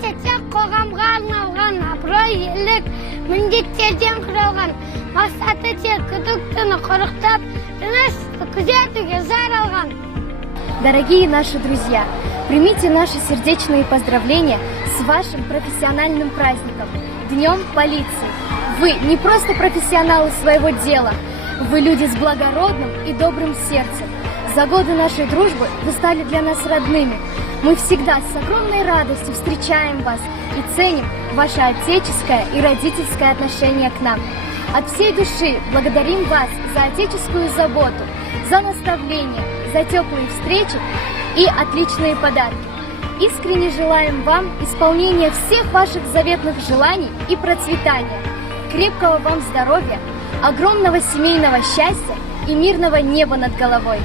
полиция қоғамға арналған абырой-ерлік міндеттерден құралған, мақсаты тек күдіктіні құрықтап, тыныштықты күзетуге зар алған. Дорогие наши друзья, примите наши сердечные поздравления с вашим профессиональным праздником, Днем полиции. Вы не просто профессионалы своего дела, вы люди с благородным и добрым сердцем. За годы нашей дружбы вы стали для нас родными. Мы всегда с огромной радостью встречаем вас и ценим ваше отеческое и родительское отношение к нам. От всей души благодарим вас за отеческую заботу, за наставления, за теплые встречи и отличные подарки. Искренне желаем вам исполнения всех ваших заветных желаний и процветания, крепкого вам здоровья, огромного семейного счастья и мирного неба над головой.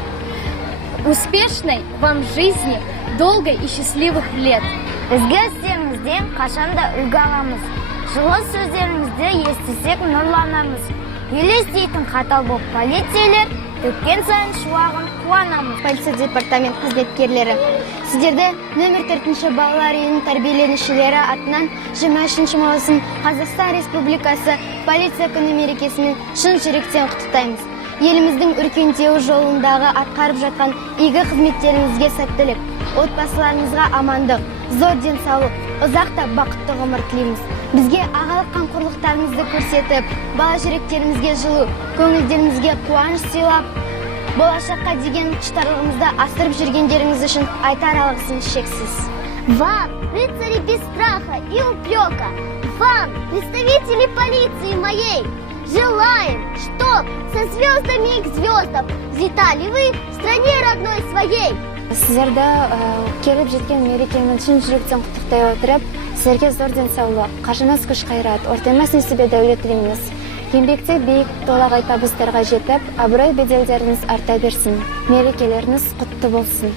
Успешной вам жизни, долгой и счастливых лет. Бізге істеріңізден қашанда үлгі аламыз. Жылы сөздеріңізді естісек нұрланамыз. Елестейтін қатал боп полицейлер, төккен сайын шуағын қуанамыз. Полиция департамент қызметкерлері, сіздерді нөмір 4-ші балалар үйінің тәрбиеленушілері атынан 23 маусым Қазақстан Республикасы полиция күні мерекесімен шын жүректен құттықтаймыз. Еліміздің өркендеуі жолындағы атқарып жатқан игі қызметтеріңізге сәттілік, отбасыларыңызға амандық, зор денсаулық, ұзақ та бақытты ғұмыр тілейміз. Бізге ағалық қамқорлықтарыңызды көрсетіп, бала жүректерімізге жылу, көңілдерімізге қуаныш сыйлап, болашаққа деген құштарлығымызды асырып жүргендеріңіз үшін айтар алғысымыз шексіз. Вам, рыцари без страха и упрека, вам, представители полиции моей, желаем, чтоб со звездами и к звездам взлетали вы в стране родной своей. Сіздерді келіп жеткен мерекемен шын жүректен құттықтай отырып, сіздерге зор денсаулық, қажымас күш қайрат, ортаймас несібе дәулет тілейміз. Еңбекте биік толағай табыстарға жетіп, абырой беделдеріңіз арта берсін. Мерекелеріңіз құтты болсын.